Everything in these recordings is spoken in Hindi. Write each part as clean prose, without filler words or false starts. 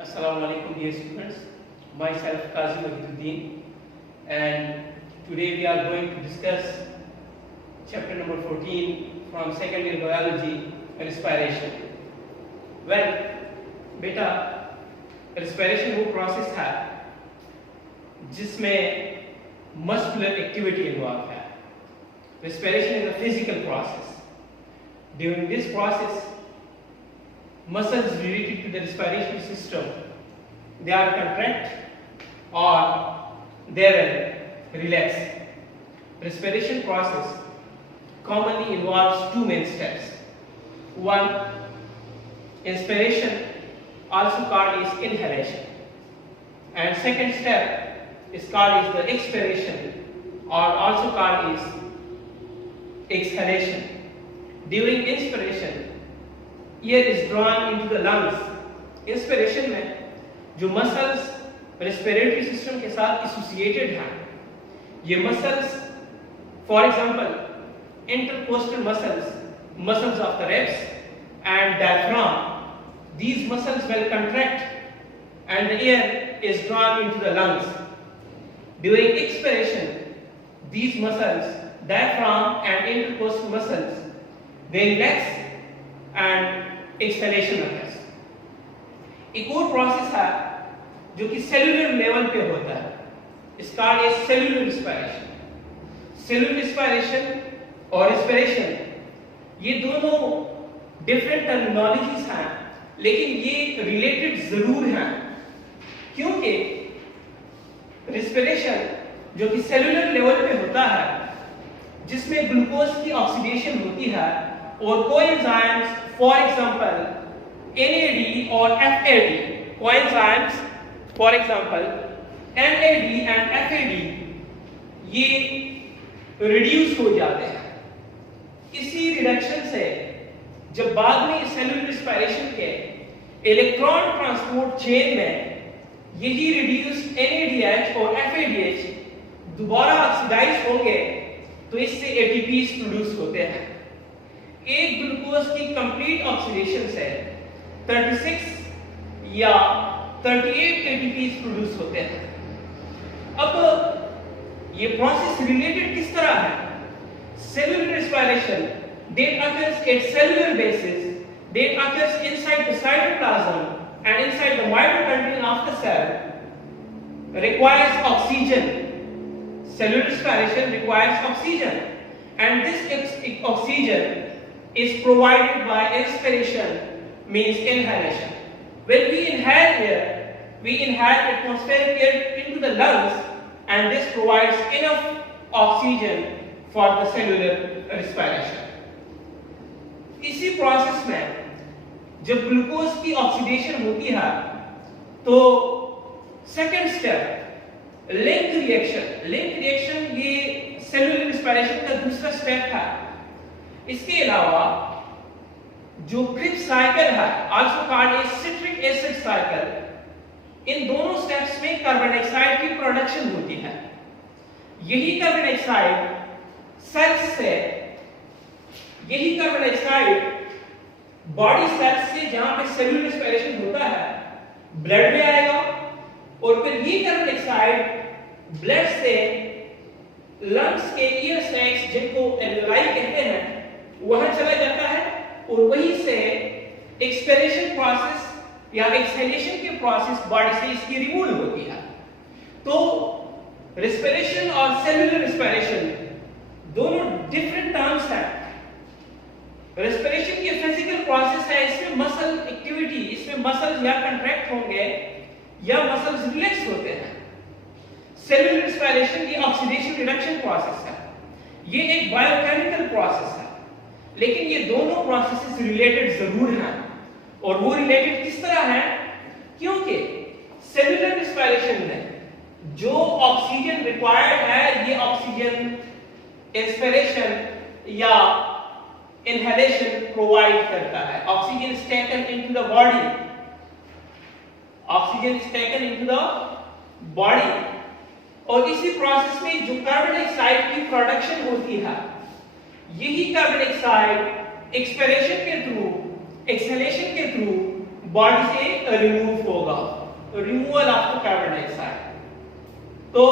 Assalamu alaikum dear students, myself Kazim Wahiduddin, and today we are going to discuss chapter number 14 from second year biology, respiration. Well, बेटा respiration वो process है जिसमें muscular activity involved है. Respiration is a physical process. During this process, muscles related to the respiratory system, they are contract or they will relax. Respiration process commonly involves two main steps. One, inspiration, also called is inhalation, and second step is called is the expiration, or also called is exhalation. During inspiration, air is drawn into the lungs. Inspiration में जो muscles respiratory system के साथ associated हैं, ये muscles, for example, intercostal muscles, muscles of the ribs and diaphragm, these muscles will contract and the air is drawn into the lungs. During expiration, these muscles, diaphragm and intercostal muscles, they relax and exhalation occurs. एक और प्रोसेस है जो कि सेलुलर लेवल पे होता है, इसका ये सेलुलर रिस्पायरेशन. सेलुलर रिस्पायरेशन और रेस्पिरेशन ये दोनों डिफरेंट टर्मिनोलॉजीज हैं, लेकिन ये रिलेटेड जरूर हैं, क्योंकि रेस्पिरेशन जो कि सेलुलर लेवल पे होता है जिसमें ग्लूकोज की ऑक्सीडेशन होती है और coenzymes, for example NAD or FAD, coenzymes for example NAD and FAD ये रिड्यूस हो जाते हैं. इसी रिडक्शन से जब बाद में सेलुलर रिस्पायरेशन के इलेक्ट्रॉन ट्रांसपोर्ट चेन में यही रिड्यूस्ड NADH और FADH दोबारा ऑक्सीडाइज होंगे तो इससे ATPs प्रोड्यूस होते हैं. एक ग्लूकोज की कंप्लीट ऑक्सीडेशन से 36 या 38 ATPs प्रोड्यूस होते हैं. अब ये प्रोसेस रिलेटेड किस तरह है? Cellular respiration that occurs at cellular basis, that occurs inside the cytoplasm and inside the mitochondria of the cell requires oxygen. Cellular respiration requires oxygen, and this oxygen is provided by expiration, means inhalation. When we inhale air, we inhale atmospheric air into the lungs, and this provides enough oxygen for the cellular respiration. इसी प्रोसेस में जब ग्लूकोज की ऑक्सीडेशन होती है तो सेकंड स्टेप लिंक रिएक्शन ये सेलुलर रिस्पायरेशन का दूसरा स्टेप है. इसके अलावा जो क्रिप्स साइकिल है, also called as citric acid cycle, इन दोनों स्टेप्स में कार्बन डाइऑक्साइड की प्रोडक्शन होती है. यही कार्बन डाइऑक्साइड सेल्स से, यही कार्बन डाइऑक्साइड बॉडी सेल्स से जहां पे सेलुलर रेस्पिरेशन होता है ब्लड में आएगा, और फिर ये कार्बन डाइऑक्साइड ब्लड से लंग्स के ईयर सैक्स जिनको एल्वेलाई कहते हैं वहां चला जाता है, और वहीं से एक्सपिरेशन प्रोसेस या एक्सहेलेशन के प्रोसेस बॉडी से इसकी रिमूवल होती है. तो रेस्पिरेशन और सेलुलर रेस्पिरेशन दोनों डिफरेंट टर्म्स हैं. रेस्पिरेशन ये फिजिकल प्रोसेस है, इसमें मसल एक्टिविटी, इसमें मसल्स या कंट्रैक्ट होंगे या मसल्स रिलैक्स होते हैं. सेलुलर रेस्पिरेशन ये ऑक्सीडेशन रिडक्शन प्रोसेस है, ये एक बायोकेमिकल प्रोसेस है, लेकिन ये दोनों प्रोसेसेस रिलेटेड जरूर हैं. और वो रिलेटेड किस तरह है? क्योंकि सेलुलर रेस्पिरेशन में जो ऑक्सीजन रिक्वायर्ड है ये ऑक्सीजन एक्सपिरेशन या इनहेलेशन प्रोवाइड करता है. Oxygen is taken into the body, oxygen is taken into the body, और इसी प्रोसेस में जो कार्बन डाइऑक्साइड की प्रोडक्शन होती है यही कार्बन डाइऑक्साइड एक्सपिरेशन के थ्रू, एक्सहेलेशन के थ्रू बॉडी से रिमूव होगा, removal of the carbon dioxide. तो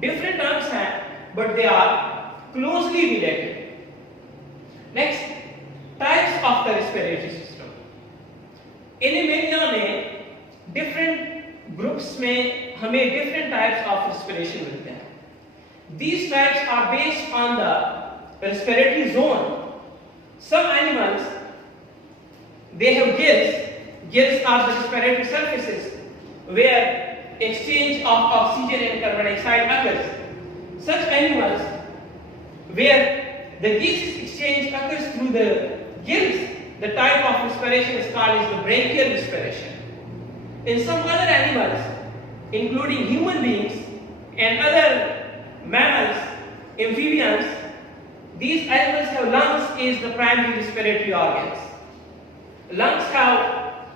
डिफरेंट टर्म्स हैं but they are closely related. Next, types of the respiratory system. Animalia में डिफरेंट ग्रुप्स में हमें डिफरेंट टाइप्स ऑफ रेस्पिरेशन मिलते हैं। These types are based on the respiratory zone. Some animals, they have gills. Gills are the respiratory surfaces where exchange of oxygen and carbon dioxide occurs. Such animals where the gaseous exchange occurs through the gills, the type of respiration is called as the branchial respiration. In some other animals, including human beings and other mammals, amphibians, these animals have lungs as the primary respiratory organs. Lungs have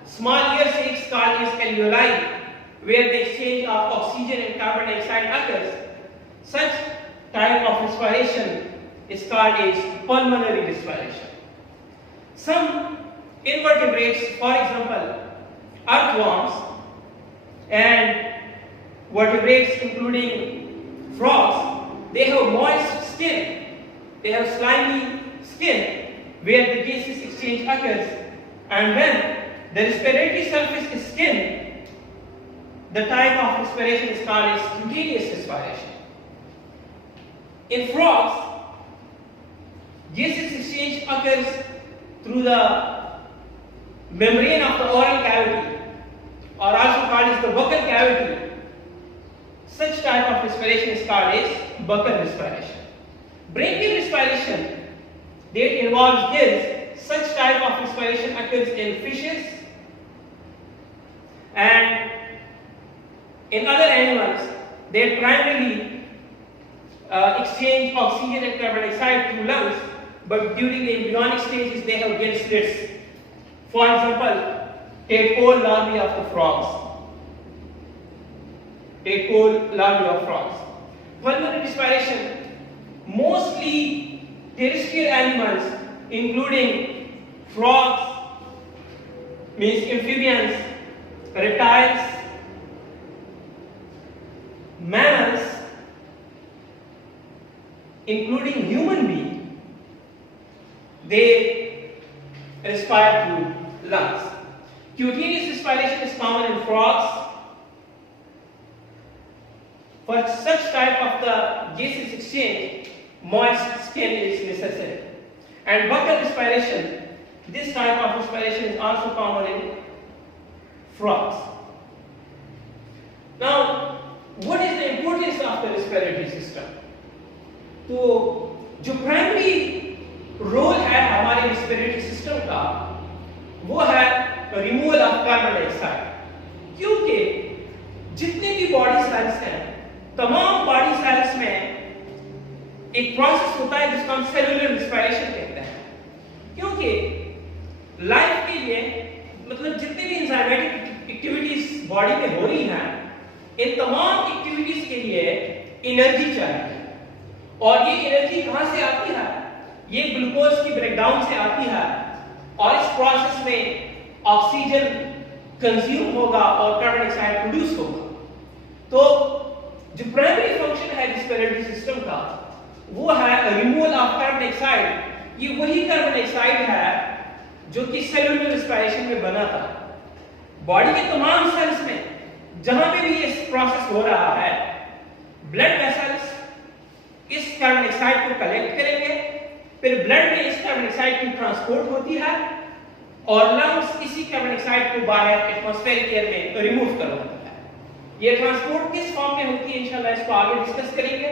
small air sacs called as alveoli, where the exchange of oxygen and carbon dioxide occurs. Such type of respiration is called as pulmonary respiration. Some invertebrates, for example, earthworms and vertebrates including frogs, they have moist skin. They have slimy skin where the gaseous exchange occurs, and when the respiratory surface is skin, the type of respiration is called as cutaneous respiration. In frogs, gaseous exchange occurs through the membrane of the oral cavity, or also called as the buccal cavity. Such type of respiration is called as buccal respiration. Branchial respiration that involves gills, such type of respiration occurs in fishes and in other animals. They primarily exchange oxygen and carbon dioxide through lungs, but during the embryonic stages they have gill slits. For example, tadpole larvae of the frogs. Tadpole larvae of frogs. Pulmonary respiration, mostly terrestrial animals, including frogs, means amphibians, reptiles, mammals, including human beings, they respire through lungs. Cutaneous respiration is common in frogs. For such type of the gaseous exchange, moist skin is necessary. And buccal respiration, this type of respiration is also common in frogs. Now, what is the importance of the respiratory system? तो जो प्राइमरी रोल है हमारे रेस्पिरेटरी सिस्टम का, वो है रिमूवल ऑफ कार्बन डाइऑक्साइड। क्योंकि जितने भी बॉडी सेल्स हैं, तमाम बॉडी सेल्स में एक प्रोसेस होता है जिसको हम सेलुलर रेस्पिरेशन कहते हैं। क्योंकि लाइफ के लिए मतलब जितनी भी एंजाइमेटिक एक्टिविटीज बॉडी में हो रही हैं, इन तमाम एक्टिविटीज के लिए एनर्जी चाहिए, और ये एनर्जी कहां से आती है? ये ग्लूकोज की ब्रेकडाउन से आती है, और इस प्रोसेस में ऑक्सीजन कंज्यूम होगा और कार्बन डाइऑक्साइड प्रोड्यूस होगा। तो जो प्राइमरी फंक्शन है रेस्पिरेटरी सिस्टम का, वो है रिमूवल ऑफ कार्बन डाइऑक्साइड। ये वही कार्बन डाइऑक्साइड है जो कि सेलुलर रेस्पिरेशन में बना था। बॉडी के तमाम सेल्स में जहां पे भी ये प्रोसेस हो रहा है, ब्लड वेसल्स इस कार्बन डाइऑक्साइड को कलेक्ट करेंगे, फिर ब्लड में इस कार्बन डाइऑक्साइड की ट्रांसपोर्ट होती है, और लंग्स इसी कार्बन डाइऑक्साइड को बाहर एटमॉस्फेरिक एयर में रिमूव करवाता है। ये ट्रांसपोर्ट किस फॉर्म में होती है, इंशाल्लाह इसको आगे डिस्कस करेंगे।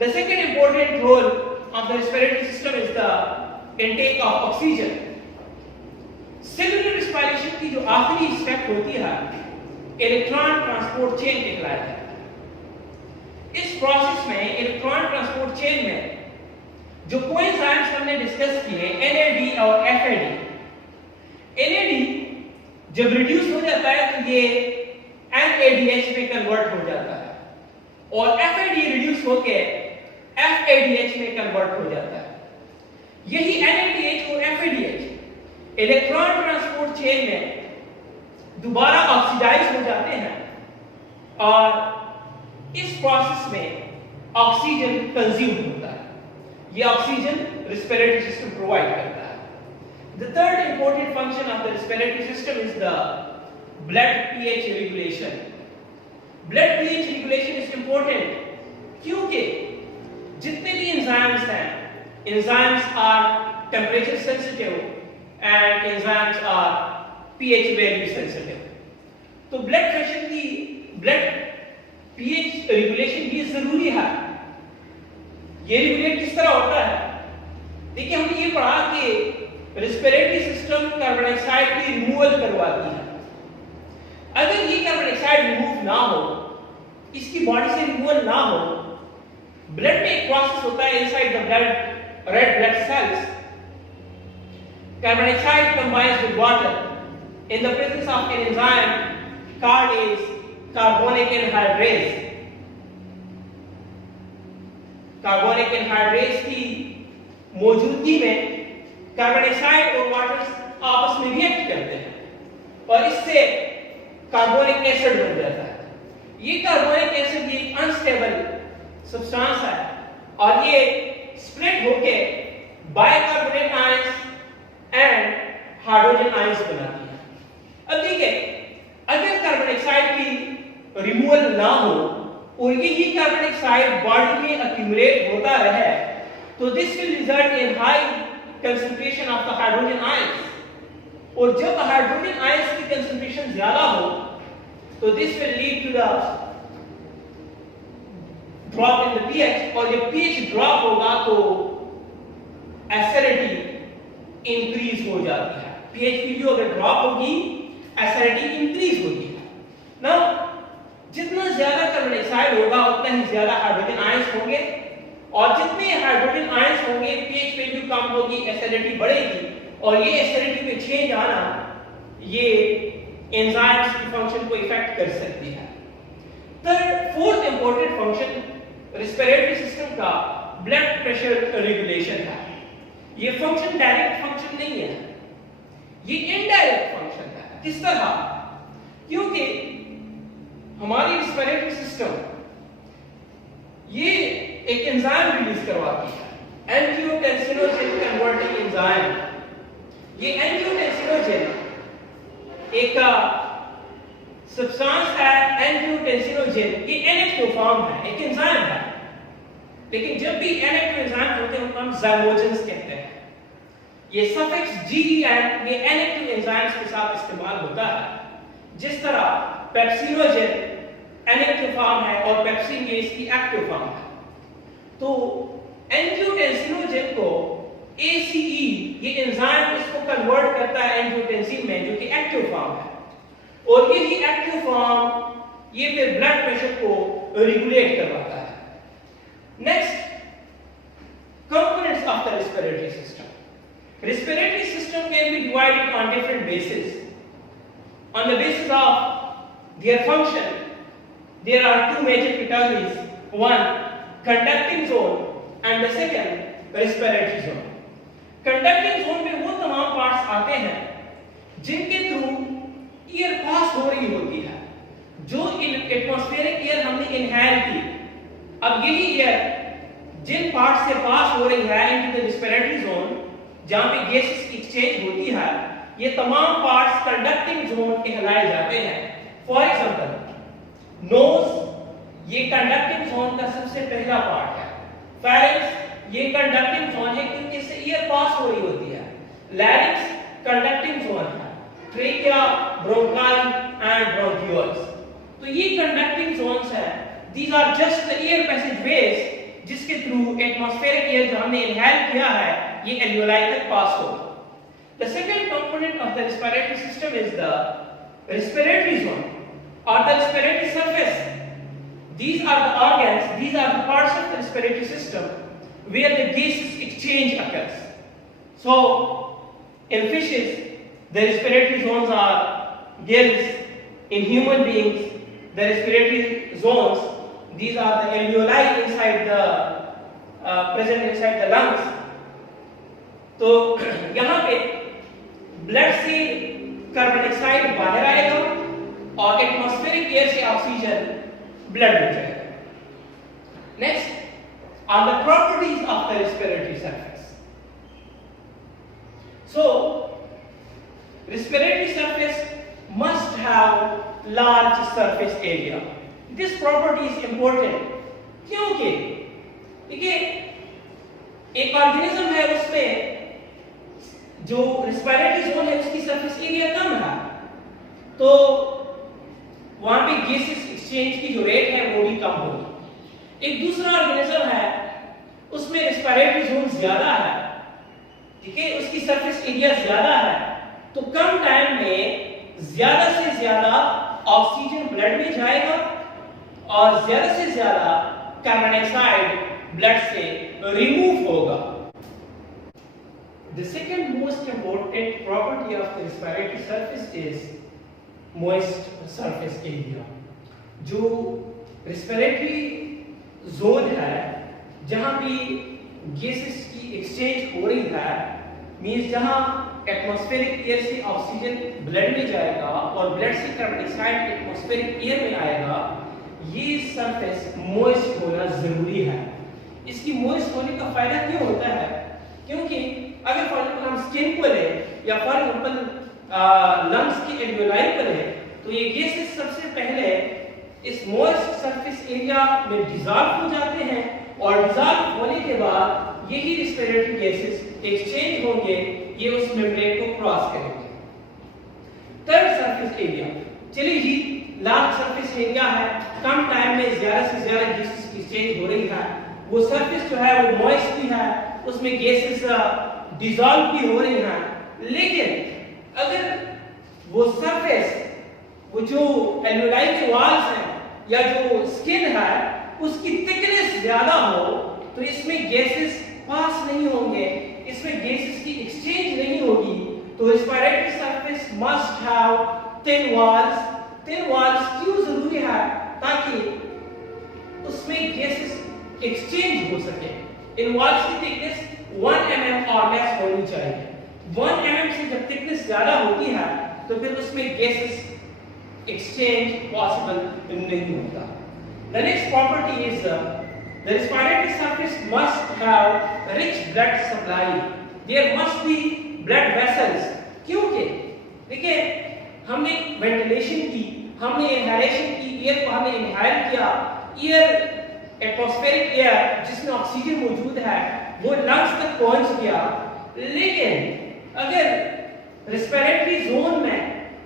The second important role of the respiratory system is the intake of oxygen. Cellular respiration की जो आखिरी स्टेप होती है, इलेक्ट्रॉन ट्रांसपोर्ट चेन कहलाती है। इस प्रोसेस में इलेक्ट्रॉन ट्रांसपोर्ट चेन में जो कोएंजाइम्स हमने डिस्कस किए, NAD और FAD, NAD जब रिड्यूस हो जाता है तो ये NADH में कन्वर्ट हो जाता है, और FAD रिड्यूस होके FADH में कन्वर्ट हो जाता है। यही NADH और FADH electron transport transport chain में दोबारा ऑक्सीडाइज हो जाते हैं और इस प्रोसेस में ऑक्सीजन कंज्यूम होता है। ये ऑक्सीजन रेस्पिरेटरी सिस्टम प्रोवाइड करता है। The third important function of the respiratory system is the blood pH regulation. Blood pH regulation is important क्योंकि जितने भी एंजाइम्स हैं, enzymes are temperature sensitive and enzymes are pH value sensitive. तो ब्लड प्रेशर की ब्लड पीएच रेगुलेशन ये जरूरी है। ये रेगुलेट किस तरह होता है? देखिए, हमने ये पढ़ा कि रेस्पिरेटरी सिस्टम कार्बन डाइऑक्साइड की रिमूवल करवाती है। अगर ये कार्बन डाइऑक्साइड रिमूव ना हो, इसकी बॉडी से रिमूवल ना हो, ब्लड में एक प्रोसेस होता है inside the blood, red blood cells. Carbon dioxide combines with water in the presence of an enzyme called as carbonic anhydrase। Carbonic anhydrase की मौजूदगी में कार्बन डाइऑक्साइड और वाटर आपस में रिएक्ट करते हैं और इससे कार्बोनिक एसिड बन जाता है। ये कार्बोनिक एसिड एक अनस्टेबल सब्सटेंस है और ये स्प्लिट होके bicarbonate ions and hydrogen ions बनाती है। अब देखिए, अगर कार्बन डाइऑक्साइड की रिमूवल ना हो और यही कार्बन डाइऑक्साइड बॉडी में अक्यूमुलेट होता रहे, तो this will result in high concentration of the hydrogen ions. और जब हाइड्रोजन आयंस की कंसंट्रेशन ज्यादा हो तो this will lead to the drop in the pH, और जब पीएच ड्रॉप होगा तो एसिडिटी इंक्रीज हो जाती है। पीएच वैल्यू अगर ड्रॉप होगी, एसिडिटी इंक्रीज होगी है। नाउ जितना ज्यादा कार्बन डाइऑक्साइड होगा उतना ही ज्यादा हाइड्रोजन आयंस होंगे, और जितने हाइड्रोजन आयंस होंगे पीएच वैल्यू कम होगी, एसिडिटी बढ़ेगी, और ये एसिडिटी में चेंज आना ये एंजाइम्स की फंक्शन को इफेक्ट कर सकती है। Fourth important function respiratory system का ब्लड प्रेशर रेगुलेशन है। ये फंक्शन डायरेक्ट फंक्शन नहीं है, ये इनडायरेक्ट फंक्शन है। किस तरह? क्योंकि हमारी रेस्पिरेटरी सिस्टम ये एक एंजाइम रिलीज करवाती है, एंजियोटेंसिनोजेन कन्वर्टिंग एंजाइम। ये एंजियोटेंसिनोजेन एक सब्सटेंस है, एंजियोटेंसिनोजेन ये इनएक्टिव फॉर्म है, एक एंजाइम है। लेकिन जब भी इनएक्टिव एंजाइम होते हैं उनको हम ज़ाइमोजेंस कहते हैं। ये सफिक्स GEN ये इनएक्टिव एंजाइम्स के साथ इस्तेमाल होता है। जिस तरह पेप्सिनोजेन इनएक्टिव फॉर्म है और पेप्सिन ये इसकी एक्टिव फॉर्म है। तो एंजियोटेंसिनोजेन को ACE ये एंजाइम इसको कन्वर्ट करता है एंजियोटेंसिन में, जो कि एक्टिव फॉर्म है, और यही एक्टिव फॉर्म ये फिर ब्लड प्रेशर को रेगुलेट करवाता है। Next, components of the respiratory system. Respiratory system can be divided on different basis. On the basis of their function, there are two major categories. One, conducting zone, and the second, respiratory zone. Conducting zone में वो तमाम पार्ट्स आते हैं जिनके थ्रू एयर पास हो रही होती है, जो एटमॉस्फेरिक एयर हमने इनहेल की। अब यही एयर जिन पार्ट से पास हो रही है इनटू द रेस्पिरेटरी जोन, जहां पे गैसेस एक्सचेंज होती है, ये तमाम पार्ट्स कंडक्टिंग जोन कहलाए जाते हैं। फॉर एग्जांपल, नोज ये कंडक्टिंग जोन का सबसे पहला पार्ट है। फेरिंक्स ये कंडक्टिंग जोन है क्योंकि इससे एयर पास हो रही होती है। लैरिंक्स कंडक्टिंग जोन है। ट्रेकिया, ब्रोंकाई एंड ब्रोंक्यूल्स, तो ये कंडक्टिंग जोन्स हैं। These are just the air passageways जिसके थ्रू एटमॉस्फेरिक एयर जो हमने इनहेल किया है ये एल्वियोलाई तक पास हो। The second component of the respiratory system is the respiratory zone or the respiratory surface. These are the organs, these are the parts of the respiratory system where the gases exchange occurs. So, in fishes, the respiratory zones are gills. In human beings, the respiratory zones, these are the alveoli inside the present inside the lungs. तो यहाँ पे ब्लड से कार्बन डाइऑक्साइड बाहर आएगा और एटमॉस्फेरिक एयर से ऑक्सीजन ब्लड में जाएगा। Next, on the properties of the respiratory surface. So, respiratory surface must have large surface area. This property is important क्योंकि देखिए एक ऑर्गेनिज्म है उसमें जो रेस्पिरेटरी जोन है उसकी सरफेस एरिया कम है, तो वहां पे गैसेस एक्सचेंज की जो रेट है वो भी कम होगी। एक दूसरा ऑर्गेनिज्म है उसमें रेस्पिरेटरी जोन ज्यादा है, ठीक है, उसकी सरफेस एरिया ज्यादा है, तो कम टाइम में ज्यादा से ज्यादा ऑक्सीजन ब्लड में जाएगा और ज्यादा से ज्यादा कार्बन डाइऑक्साइड ब्लड से रिमूव होगा। The second most important property of the respiratory surface is moist surface area. जो रेस्पिरेटरी जोन है जहां भी गैसेस की एक्सचेंज हो रही है, मींस जहां एटमॉस्फेरिक एयर से ऑक्सीजन ब्लड में जाएगा और ब्लड से कार्बन डाइऑक्साइड एटमॉस्फेरिक एयर में आएगा, ये सरफेस मॉइस्ट होना जरूरी है। इसकी मॉइस्ट होने का फायदा क्यों होता है? क्योंकि अगर फॉर एग्जांपल हम स्किन को लें या फॉर एग्जांपल लंग्स की एल्वियोलाई को लें, तो ये गैसेस सबसे पहले इस मॉइस्ट सरफेस एरिया में डिसॉल्व हो जाते हैं और डिसॉल्व होने के बाद यही रेस्पिरेटरी गैसेस एक्सचेंज होंगे, ये उस मेम्ब्रेन को क्रॉस करेंगे। थर्ड सरफेस एरिया, चलिए जी, लार्ज सरफेस एरिया है, कम टाइम में ज्यादा से ज्यादा गैसेस की एक्सचेंज हो रही है, वो सरफेस जो है वो मॉइस्ट भी है, उसमें गैसेस डिसॉल्व भी हो रही हैं, लेकिन अगर वो सरफेस, वो जो एल्वियोलाई के वॉल्स हैं या जो स्किन है उसकी थिकनेस ज्यादा हो, तो इसमें गैसेस पास नहीं होंगे, इसमें गैसेस की एक्सचेंज नहीं होगी, तो respiratory surface must have thin walls. Thin walls क्यों जरूरी है? ताकि उसमें गैसेस एक्सचेंज हो सके। इन वॉल्स की थिकनेस 1 mm और लेस होनी चाहिए। 1 mm से जब थिकनेस ज्यादा होती है तो फिर उसमें गैसेस exchange possible नहीं होता। The next property is the respiratory surface must have rich blood supply. There must be blood vessels. क्योंकि देखिए हमने वेंटिलेशन की, हमने इनहेलेशन की, एयर को हमने इनहेल किया, एयर एटमॉस्फेरिक एयर जिसमें ऑक्सीजन मौजूद है वो लंग्स तक पहुंच गया, लेकिन अगर रेस्पिरेटरी जोन में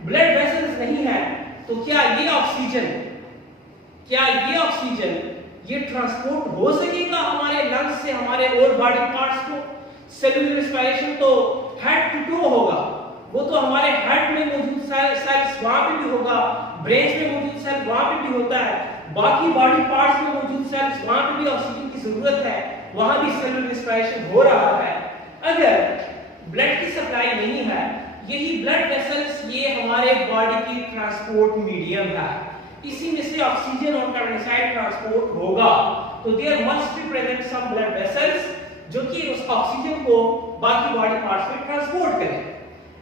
ब्लड वेसल्स नहीं है तो क्या ये ऑक्सीजन ये ट्रांसपोर्ट हो सकेगा हमारे लंग्स से हमारे और बॉडी पार्ट्स को? सेलुलर रेस्पिरेशन तो हेड टू टो होगा, वो तो हमारे हेड में मौजूद सेल्स वहां पे भी होगा, ब्रेन में मौजूद सेल वहां पे भी होता है, बाकी बॉडी पार्ट्स में मौजूद सेल्स वहां पे भी ऑक्सीजन की जरूरत है, वहां भी सेलुलर रेस्पिरेशन हो रहा है। अगर ब्लड की सप्लाई नहीं है, यही ब्लड वेसल्स ये हमारे बॉडी की ट्रांसपोर्ट मीडियम है, इसी में से ऑक्सीजन और कार्बन डाइऑक्साइड ट्रांसपोर्ट होगा, तो there must be present some blood vessels जो कि उस ऑक्सीजन को बाकी बॉडी पार्ट्स में ट्रांसपोर्ट करें।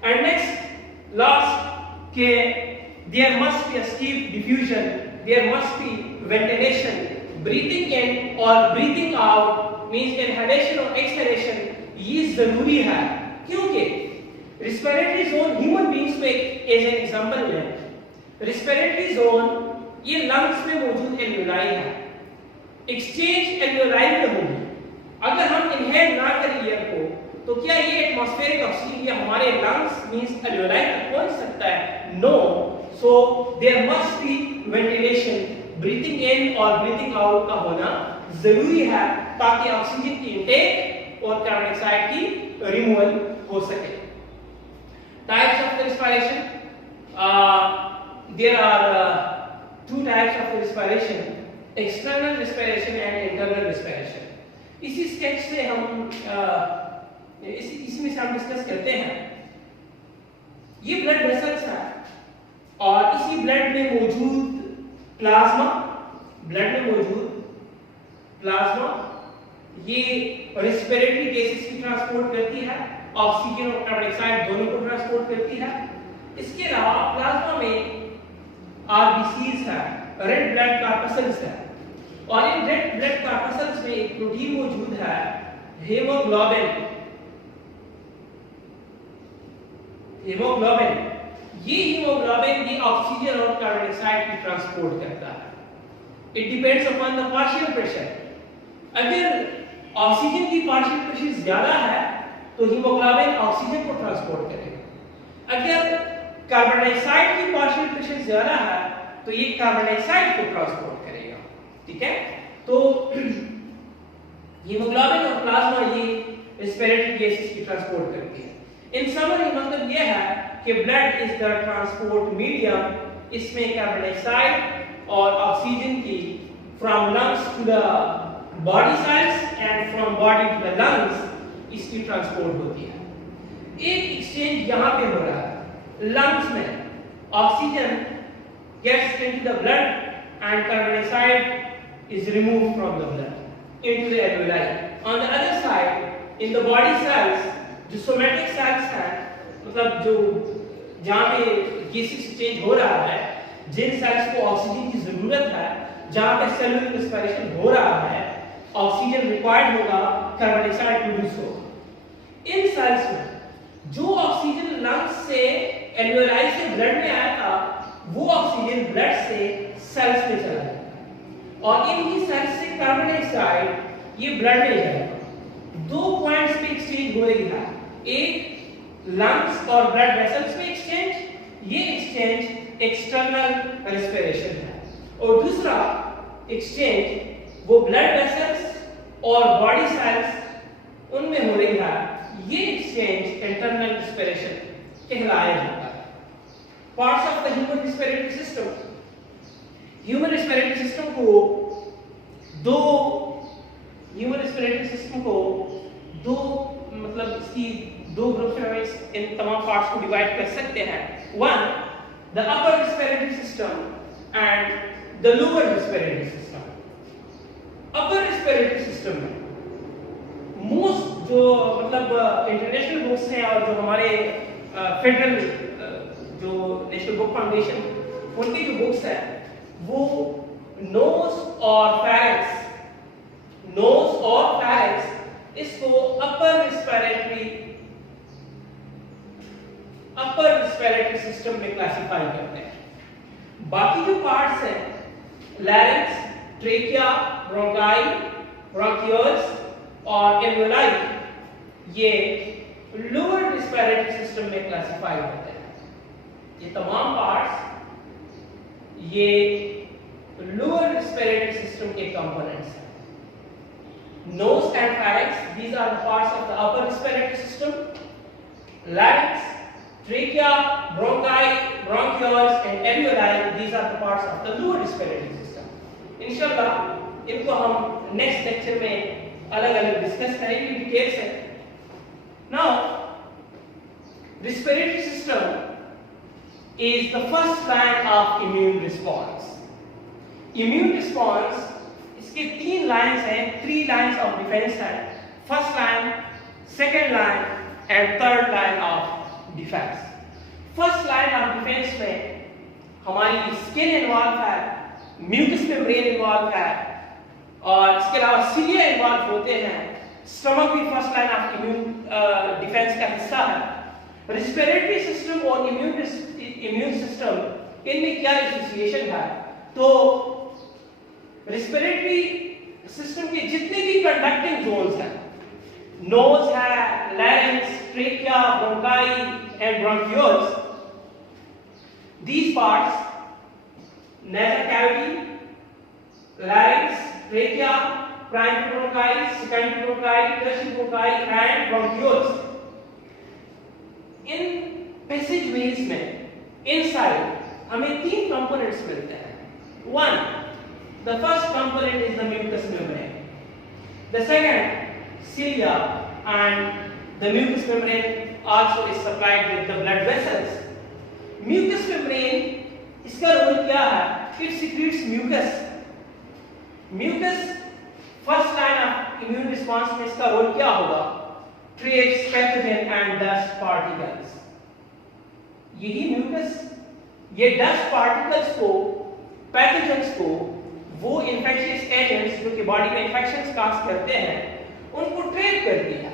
एंड नेक्स्ट लास्ट के there must be a steep diffusion, there must be ventilation, breathing in और ब्रीथिंग आउट मींस इनहेलेशन और एक्सहेलेशन, ये जरूरी है क्योंकि रेस्पिरेटरी जोन ह्यूमन बीइंग्स में एज एन एग्जांपल लें, रेस्पिरेटरी जोन ये लंग्स में मौजूद एल्वियोलाई है, एक्सचेंज एल्वियोलाई में होगी। अगर हम इनहेल ना करें एयर को तो क्या ये एटमॉस्फेरिक ऑक्सीजन ये हमारे लंग्स मींस एल्वियोलाई तक पहुंच सकता है? No. So there must be ventilation, breathing in और ब्रीथिंग आउट का होना जरूरी है ताकि ऑक्सीजन की इनटेक और कार्बन डाइऑक्साइड की रिमूवल हो सके। Types of respiration, there are two types of respiration, external respiration and internal respiration. इसी स्केच से हम इसमें से हम डिस्कस करते हैं। ये ब्लड वेसल्स है और इसी ब्लड में मौजूद प्लाज्मा, ये रेस्पिरेटरी गैसेस की ट्रांसपोर्ट करती है, ऑक्सीजन और कार्बन डाइऑक्साइड दोनों को ट्रांसपोर्ट करती है। इसके अलावा प्लाज्मा में आरबीसीज है, रेड ब्लड कॉर्पस्कल्स है, और इन रेड ब्लड कॉर्पस्कल्स में एक प्रोटीन मौजूद है हीमोग्लोबिन। हीमोग्लोबिन, ये हीमोग्लोबिन ये ऑक्सीजन और कार्बन डाइऑक्साइड की ट्रांसपोर्ट करता है। It depends upon the partial pressure. अगर ऑक्सीजन की पार्शियल प्रेशर ज्यादा है तो हीमोग्लोबिन ऑक्सीजन को ट्रांसपोर्ट करेगा। अगर कार्बन डाइऑक्साइड की पार्शियल प्रेशर ज्यादा है तो ये कार्बन डाइऑक्साइड को ट्रांसपोर्ट करेगा। ठीक है, तो हीमोग्लोबिन और प्लाज्मा ये रेस्पिरेटरी गैसेस की ट्रांसपोर्ट करती है। इन समरी मतलब ये है कि blood is the transport medium. इसमें कार्बन डाइऑक्साइड और ऑक्सीजन की from lungs to the body cells and from body to the lungs इसकी ट्रांसपोर्ट होती है। एक एक्सचेंज यहाँ पे हो रहा है, लंग्स में oxygen gets into the blood and carbon dioxide is removed from the blood into the alveoli. On the other side, in the body cells, जो somatic cells हैं, मतलब जो जहाँ पे गैसेस चेंज हो रहा है, जिन सेल्स को ऑक्सीजन की जरूरत है, जहाँ पे सेलुलर रेस्पिरेशन हो रहा है, ऑक्सीजन रिक्वायर्ड होगा, कार्बन डाइऑक्साइड प्रोड्यूस होगा। इन सेल्स में जो ऑक्सीजन लंग्स से एल्वेओलाई से ब्लड में आया था, वो ऑक्सीजन ब्लड से सेल्स में चला जाता है और इन्हीं सेल्स से कार्बन डाइऑक्साइड ये ब्लड में जाएगा। दो पॉइंट्स पे एक्सचेंज हो रही है, एक लंग्स और ब्लड वेसल्स में एक्सचेंज, ये एक्सचेंज एक्सटर्नल रेस्पिरेशन है, और दूसरा एक्सचेंज वो ब्लड वेसल्स और बॉडी सेल्स उनमें हो रही है, ये एक्सचेंज इंटरनल रेस्पिरेशन कहलाया जाता है। Parts of the human respiratory system. Human respiratory system को दो मतलब इसकी दो ग्रुप में हम इन तमाम पार्ट्स को डिवाइड कर सकते हैं। One, the upper respiratory system and the lower respiratory system. Upper respiratory system में मोस्ट जो मतलब इंटरनेशनल बुक्स हैं और जो हमारे फेडरल जो नेशनल बुक फाउंडेशन उनकी जो बुक्स है वो नोज और फेरिंक्स इसको अपर रेस्पिरेटरी सिस्टम में क्लासिफाई करते हैं। बाकी जो पार्ट्स हैं लैरिंक्स, ट्रेकिया, ब्रोंकाई, ब्रोंकियोल्स और एल्वेओलाई ये लोअर रेस्पिरेटरी सिस्टम में क्लासिफाई होते हैं। ये तमाम पार्ट्स ये लोअर रेस्पिरेटरी सिस्टम के कंपोनेंट्स हैं। Nose and pharynx, these are the parts of the upper respiratory system. Larynx, trachea, bronchi, bronchioles and alveoli, these are the parts of the lower respiratory system. इंशाल्लाह इनको हम नेक्स्ट लेक्चर में अलग-अलग डिस्कस करेंगे डिटेल से। Now, respiratory system is the first line of immune response. Immune response इसके तीन लाइन्स हैं, 3 lines of defense है। First line, second line and third line of defence. First line of defence में हमारी स्किन इन्वॉल्व है, म्यूकस मेम्ब्रेन इन्वॉल्व है और इसके अलावा सिलिया इन्वॉल्व होते हैं। स्टमक भी first line of immune defence का हिस्सा है। रेस्पिरेटरी सिस्टम और इम्यून सिस्टम इनमें क्या एसोसिएशन है? तो रेस्पिरेटरी सिस्टम के जितने भी कंडक्टिंग जोन्स हैं, नोज है, larynx, trachea, bronchi and bronchioles, these parts, nasal cavity, larynx, trachea, primary bronchi, secondary bronchi, tertiary bronchi and bronchioles. इन पैसेजवेज में इनसाइड हमें 3 कंपोनेंट्स मिलते हैं। One, the first component is the mucous membrane, the second cilia and the mucous membrane also is supplied with the blood vessels. Mucous membrane इसका रोल क्या है? It secretes mucus. Mucus first line of immune response में इसका रोल क्या होगा? Creates pathogen and dust particles. यही म्यूकस ये डस्ट पार्टिकल्स को, पैथोजेंस को, वो इन्फेक्शियस एजेंट्स जो कि बॉडी में इन्फेक्शंस काज करते हैं उनको ट्रैप करती है।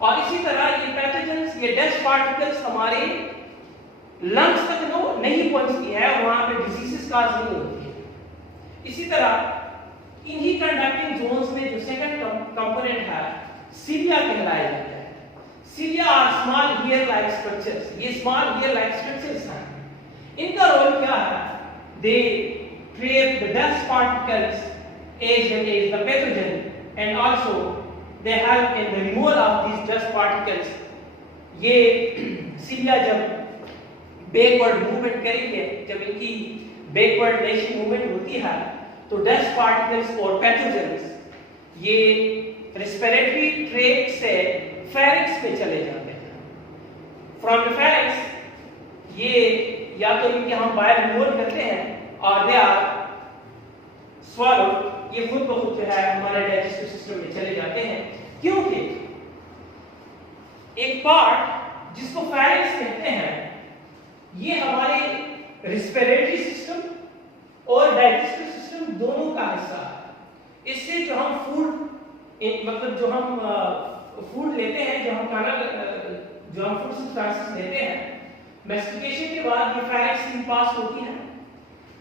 और इसी तरह ये पैथोजेंस, ये डस्ट पार्टिकल्स हमारे लंग्स तक नहीं पहुंचती है और वहां पे डिजीजेस काज नहीं होती है। इसी तरह इन्हीं कंडक्टिंग जोन्स में जो सेकंड कंपोनेंट है सिलिया कहलाया जाता है। Cilia are small hair like structures. ये स्मॉल हेयर लाइक स्ट्रक्चर्स हैं। इनका रोल क्या है? They trap the dust particles as well as the pathogen and also they help in the removal of these dust particles. ये सिलिया जब बैकवर्ड मूवमेंट करेंगे, जब इनकी बैकवर्ड रेशिंग मूवमेंट होती है तो डस्ट पार्टिकल्स और पैथोजेंस ये रेस्पिरेटरी ट्रैक्ट से फेरिंक्स पे चले जाते हैं। फ्रॉम द फेरिंक्स ये या तो इनके हम बाहर रिमूव करते हैं और दे आर स्वालो, ये खुद ब खुद जो है हमारे डाइजेस्टिव सिस्टम में चले जाते हैं। क्योंकि एक पार्ट जिसको फेरिंक्स कहते हैं ये हमारे रेस्पिरेटरी सिस्टम और डाइजेस्टिव सिस्टम दोनों का हिस्सा है। इससे जो हम फूड मतलब जो हम फूड लेते हैं, जो हम खाना जो हम फूड सब्सटेंसेस लेते हैं, मैस्टिकेशन के बाद ये फेरिंक्स में पास होती है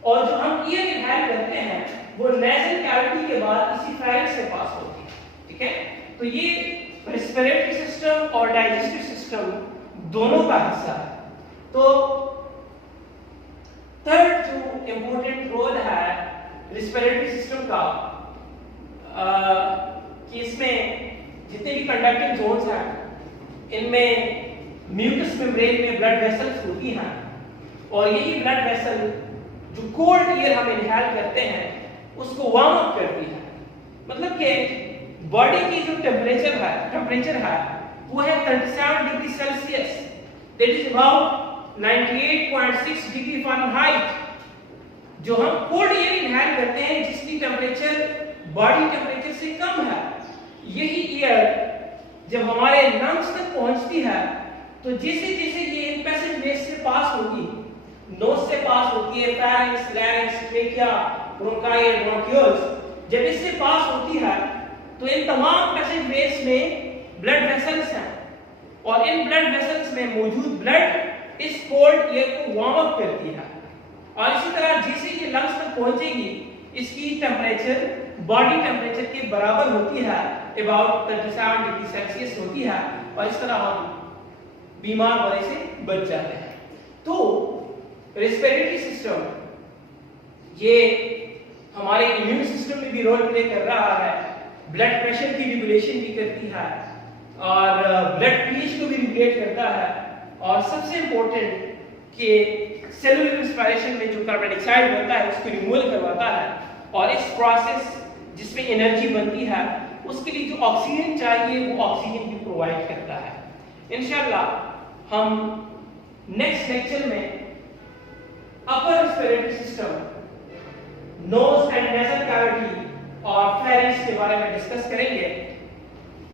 और जो हम ईयर इनहेल करते हैं वो नेजल कैविटी के बाद इसी फेरिंक्स से पास होती है। ठीक है, तो ये रेस्पिरेटरी सिस्टम और डाइजेस्टिव सिस्टम दोनों का हिस्सा है। तो थर्ड जो इंपॉर्टेंट रोल है रेस्पिरेटरी सिस्टम का कि इसमें जितने भी कंडक्टिंग जोन्स हैं इनमें म्यूकस मेम्ब्रेन में ब्लड वेसल्स होती हैं और यही ब्लड वेसल जो कोल्ड एयर हम इनहेल करते हैं उसको वार्म अप करती है। मतलब कि बॉडी की जो टेम्परेचर है वो है 37 degree Celsius, that is about 98.6 degree Fahrenheit. जो हम कोल्ड एयर इनहेल करते हैं जिसकी टेम्परेचर बॉडी टेम्परेचर से कम है, यही एयर जब हमारे लंग्स तक पहुंचती है तो जैसे जैसे ये इन पैसेज वेज से पास होगी, नोज से पास होती है, pharynx, larynx, trachea, bronchi, bronchioles, जब इससे पास होती है तो इन तमाम पैसेज वेज में ब्लड वेसल्स हैं और इन ब्लड वेसल्स में मौजूद ब्लड इस कोल्ड एयर को वार्म अप करती है और इसी तरह जैसे ये लंग्स तक पहुंचेगी इसकी टेम्परेचर बॉडी टेम्परेचर के बराबर होती है, अबाउट 37 डिग्री सेल्सियस होती है और इस तरह हम बीमार होने से बच जाते हैं। तो रेस्पिरेटरी सिस्टम ये हमारे इम्यून सिस्टम में भी रोल प्ले कर रहा है, ब्लड प्रेशर की रेगुलेशन भी करती है और ब्लड पीएच को भी रेगुलेट करता है और सबसे इंपॉर्टेंट कि सेलुलर रेस्पिरेशन में जो कार्बन डाइऑक्साइड बनता है उसको रिमूव करवाता है और इस प्रोसेस जिसमें एनर्जी बनती है उसके लिए जो ऑक्सीजन चाहिए वो ऑक्सीजन भी प्रोवाइड करता है। इंशाल्लाह हम नेक्स्ट लेक्चर में upper respiratory system, nose and nasal cavity और फेरिंक्स के बारे में डिस्कस करेंगे।